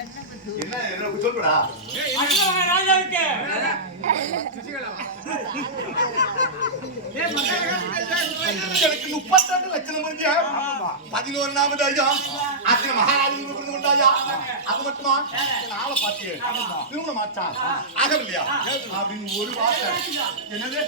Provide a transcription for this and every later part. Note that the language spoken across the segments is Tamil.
என்ன சொல்லுடா ராஜாவுக்கு எனக்கு 32 லட்சம் முடிஞ்சா 11வது ஐயா அத்தனை மகாராஜன் புரிந்து கொண்டாயா அது மட்டுமா நாளை பாத்தியே திருமணம் மாச்சா ஆகவில்லையா அப்படின்னு ஒரு வார்த்தை என்னது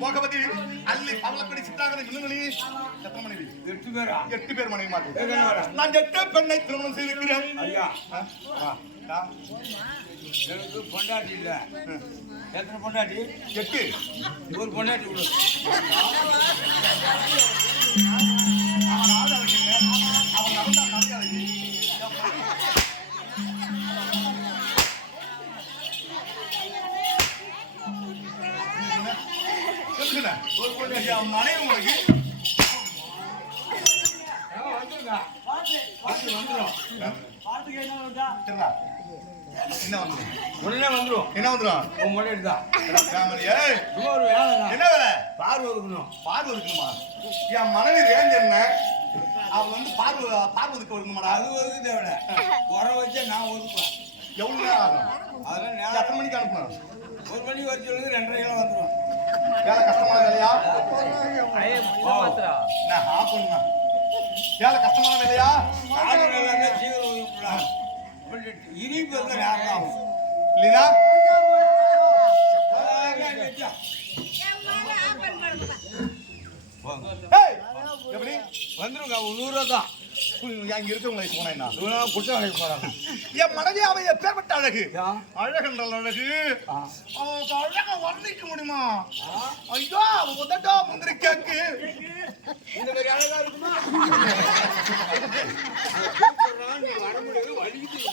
போகவதி அல்லி பவளக்கடி சித்தாகரை மின்னணி எத்தனை மனைவி 8 பேர் மனைவி மாதிரி நான் 8 பெண்ணை திருமணம் செய்திருக்கிறேன் ஐயா எனக்கு பொண்டாட்டி இல்ல எத்தனை பொண்டாட்டி 8 ஒரு பொண்டாட்டி விடு ஒரு பொண்டாட்டி அவன் மனைவி உனக்கு உடனே வந்துடும் என்ன வந்துடும் உன் பொண்டாட்டி தான் என்ன வேலை பார்வை இருக்கணும் பார்வை இருக்குமா என் மனைவி ரேஞ்ச் என்ன அவன் வந்து பார்வதுக்கு வரணுமாடா அது ஒதுக்கு தேவை உர வச்சா நான் ஒதுக்குவேன் எவ்வளவு நேரம் ஆகும் அதெல்லாம் எத்தனை மணிக்கு அனுப்பணும் 1 மணிக்கு வச்சு 2:30 கிலோ வந்துடும் வேலை கஷ்டமான வேலையா நான் ஆஃப் பண்ணா வேலை கஷ்டமான வேலையா சீக்கிரம் ஒதுக்கலாம் இனிப்பு இருந்தா நேரம் ஆகும் இல்லைனா எப்படி வந்துருங்க 100 தான் அங்க இருக்கவங்களை போனா குற்ற வேலைக்கு போறாங்க என் மனைவி அவ எப்பேற்பட்ட அழகு அழகென்றால் அழகு அழக வர்ணிக்க முடியுமா ஐயோ உதட்டா முந்திரி கேக்கு இந்த மாதிரி அழகா இருக்குமா வர முடியாது வலிக்குது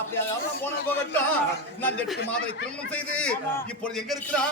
அப்படி அதெல்லாம் போன போகட்டும் நான் 8 மாதத்தை திருமணம் செய்து இப்பொழுது எங்க இருக்கிறான்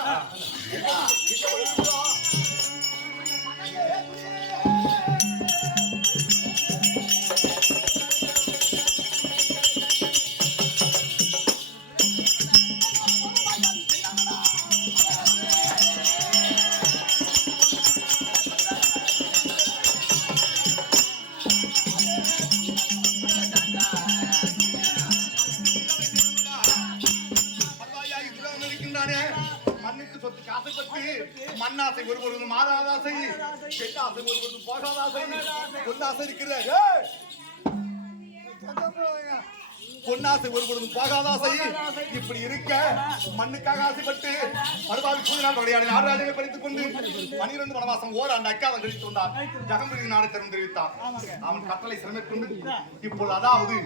மண்ணாசை ஒருவருக்கு மாதாதாசை பெண்ணாசை ஒருவருக்கு போகாதாசை பொன்னாசை இருக்கிற பொன்னாசை ஒருவருக்கு போகாதாசை இப்படி இருக்க மண்ணுக்காக ஆசைப்பட்டு மறுபாவி கூதினால் விளையாடி நாடாளிகளை படித்துக் கொண்டு 12 வனவாசம் ஓராண்டு அக்காதம் கழித்து வந்தான் ஜெகம்பரி நாடு திறந்து தெரிவித்தான் அவன் கட்டளை சிரமிக்கொண்டு இப்போது அதாவது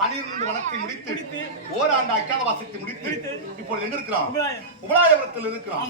12 வனத்தை முடித்து ஓராண்டு அக்காத வாசத்தை முடித்து இப்போது எங்க இருக்கிறான் உபலாயபுரத்தில் இருக்கிறான்